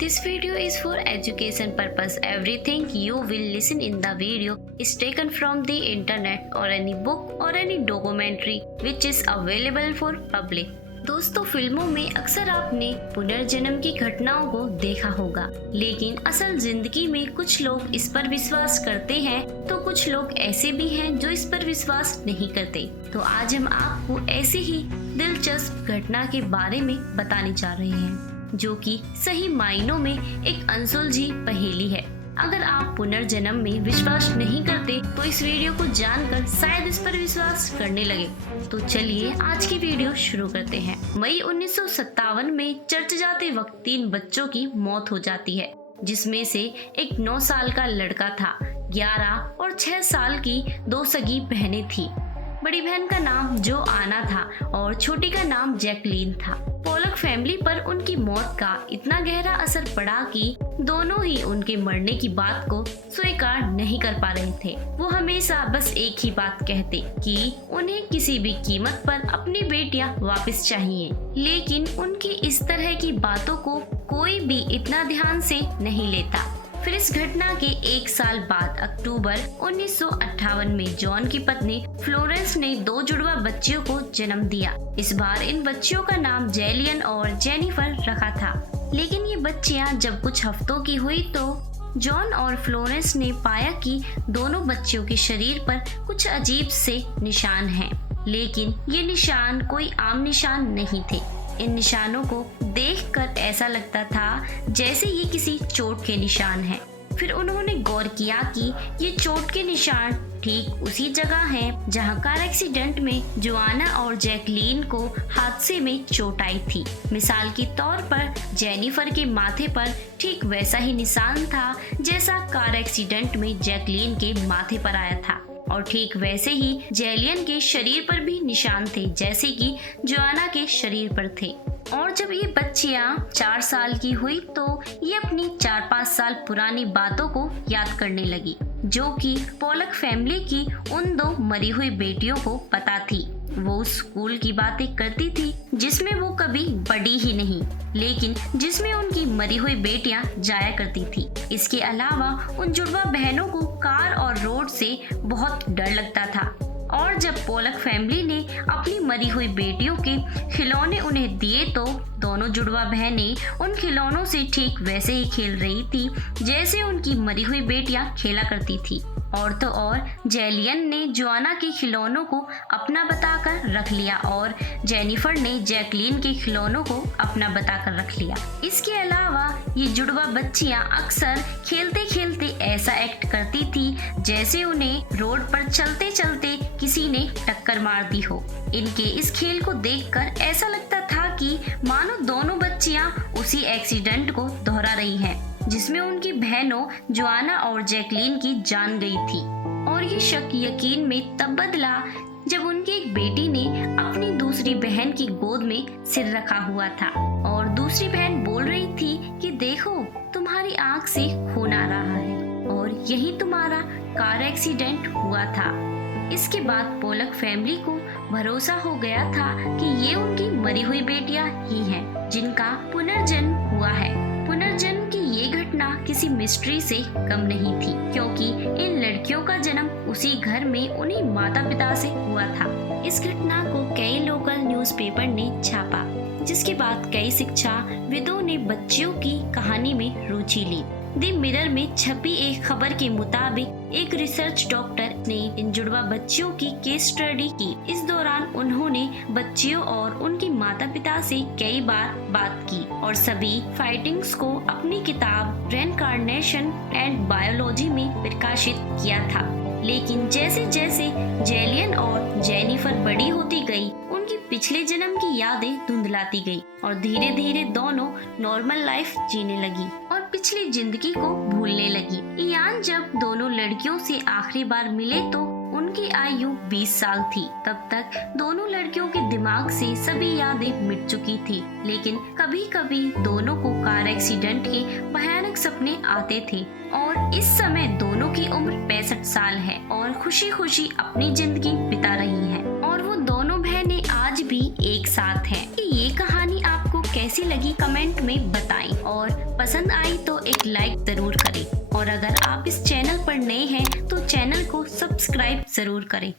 This video is for education purpose. Everything you will listen in the video is taken from the internet or any book or any documentary which is available for public. दोस्तों, फिल्मों में अक्सर आपने पुनर्जन्म की घटनाओं को देखा होगा, लेकिन असल जिंदगी में कुछ लोग इस पर विश्वास करते हैं तो कुछ लोग ऐसे भी हैं जो इस पर विश्वास नहीं करते। तो आज हम आपको ऐसे ही दिलचस्प घटना के बारे में बताने जा रहे हैं जो कि सही मायनों में एक अनसुलझी पहेली है। अगर आप पुनर्जन्म में विश्वास नहीं करते तो इस वीडियो को जानकर शायद इस पर विश्वास करने लगे। तो चलिए आज की वीडियो शुरू करते हैं। मई 1957 में चर्च जाते वक्त 3 बच्चों की मौत हो जाती है, जिसमें से एक 9 साल का लड़का था, 11 और 6 साल की 2 सगी बहनें थी। बड़ी बहन का नाम जो आना था और छोटी का नाम जैकलीन था। पोलक फैमिली पर उनकी मौत का इतना गहरा असर पड़ा कि दोनों ही उनके मरने की बात को स्वीकार नहीं कर पा रहे थे। वो हमेशा बस एक ही बात कहते कि उन्हें किसी भी कीमत पर अपनी बेटियां वापस चाहिए, लेकिन उनकी इस तरह की बातों को कोई भी इतना ध्यान से नहीं लेता। फिर इस घटना के 1 साल बाद अक्टूबर 1958 में जॉन की पत्नी फ्लोरेंस ने 2 जुड़वा बच्चियों को जन्म दिया। इस बार इन बच्चियों का नाम जेलियन और जेनिफर रखा था। लेकिन ये बच्चियां जब कुछ हफ्तों की हुई तो जॉन और फ्लोरेंस ने पाया कि दोनों बच्चियों के शरीर पर कुछ अजीब से निशान हैं। लेकिन ये निशान कोई आम निशान नहीं थे। इन निशानों को देखकर ऐसा लगता था जैसे ये किसी चोट के निशान हैं। फिर उन्होंने गौर किया कि ये चोट के निशान ठीक उसी जगह हैं जहां कार एक्सीडेंट में जोआना और जैकलीन को हादसे में चोट आई थी। मिसाल के तौर पर जेनिफर के माथे पर ठीक वैसा ही निशान था जैसा कार एक्सीडेंट में जैकलीन के माथे पर आया था, और ठीक वैसे ही जेलियन के शरीर पर भी निशान थे जैसे कि जोआना के शरीर पर थे। और जब ये बच्चियां 4 साल की हुई तो ये अपनी 4-5 साल पुरानी बातों को याद करने लगी, जो कि पोलक फैमिली की उन 2 मरी हुई बेटियों को पता थी। वो स्कूल की बातें करती थी जिसमें वो कभी पढ़ी ही नहीं, लेकिन जिसमें उनकी मरी हुई बेटियां जाया करती थी। इसके अलावा उन जुड़वा बहनों को कार और रोड से बहुत डर लगता था। और जब पोलक फैमिली ने अपनी मरी हुई बेटियों के खिलौने उन्हें दिए तो दोनों जुड़वा बहनें उन खिलौनों से ठीक वैसे ही खेल रही थी जैसे उनकी मरी हुई बेटियां खेला करती थी। और तो और जेलियन ने जोआना के खिलौनों को अपना बताकर रख लिया और जेनिफर ने जैकलीन के खिलौनों को अपना बताकर रख लिया। इसके अलावा ये जुड़वा बच्चियां अक्सर खेलते खेलते ऐसा एक्ट करती थी जैसे उन्हें रोड पर चलते चलते किसी ने टक्कर मार दी हो। इनके इस खेल को देखकर ऐसा लगता था कि मानो दोनों बच्चियां उसी एक्सीडेंट को दोहरा रही हैं जिसमें उनकी बहनों जोआना और जैकलीन की जान गई थी। और ये शक यकीन में तब बदला जब उनकी एक बेटी ने अपनी दूसरी बहन की गोद में सिर रखा हुआ था और दूसरी बहन बोल रही थी कि देखो, तुम्हारी आंख से खून आ रहा है और यही तुम्हारा कार एक्सीडेंट हुआ था। इसके बाद पोलक फैमिली को भरोसा हो गया था कि ये उनकी मरी हुई बेटियां ही हैं जिनका पुनर्जन्म हुआ है। पुनर्जन्म की ये घटना किसी मिस्ट्री से कम नहीं थी, क्योंकि इन लड़कियों का जन्म उसी घर में उन्हीं माता पिता से हुआ था। इस घटना को कई लोकल न्यूज़पेपर ने छापा, जिसके बाद कई शिक्षाविदों ने बच्चियों की कहानी में रुचि ली। द मिरर में छपी एक खबर के मुताबिक एक रिसर्च डॉक्टर ने इन जुड़वा बच्चियों की केस स्टडी की। इस दौरान उन्होंने बच्चियों और उनके माता पिता से कई बार बात की और सभी फाइंडिंग्स को अपनी किताब रेनकार्नेशन एंड बायोलॉजी में प्रकाशित किया था। लेकिन जैसे जैसे जेलियन और जेनिफर बड़ी होती गई, उनकी पिछले जन्म की यादें धुंधलाती गई और धीरे धीरे दोनों नॉर्मल लाइफ जीने लगी और पिछली जिंदगी को भूलने लगी। इयान जब दोनों लड़कियों से आखिरी बार मिले तो उनकी आयु 20 साल थी। तब तक दोनों लड़कियों के दिमाग से सभी यादें मिट चुकी थी, लेकिन कभी कभी दोनों को कार एक्सीडेंट के भयानक सपने आते थे। और इस समय दोनों की उम्र 65 साल है और खुशी खुशी अपनी जिंदगी बिता रही हैं। और वो दोनों बहनें आज भी एक साथ हैं। ये कहानी आपको कैसी लगी कमेंट में बताएं और पसंद आई तो एक लाइक जरूर करें और अगर आप इस चैनल पर नए हैं तो चैनल को सब्सक्राइब जरूर करें।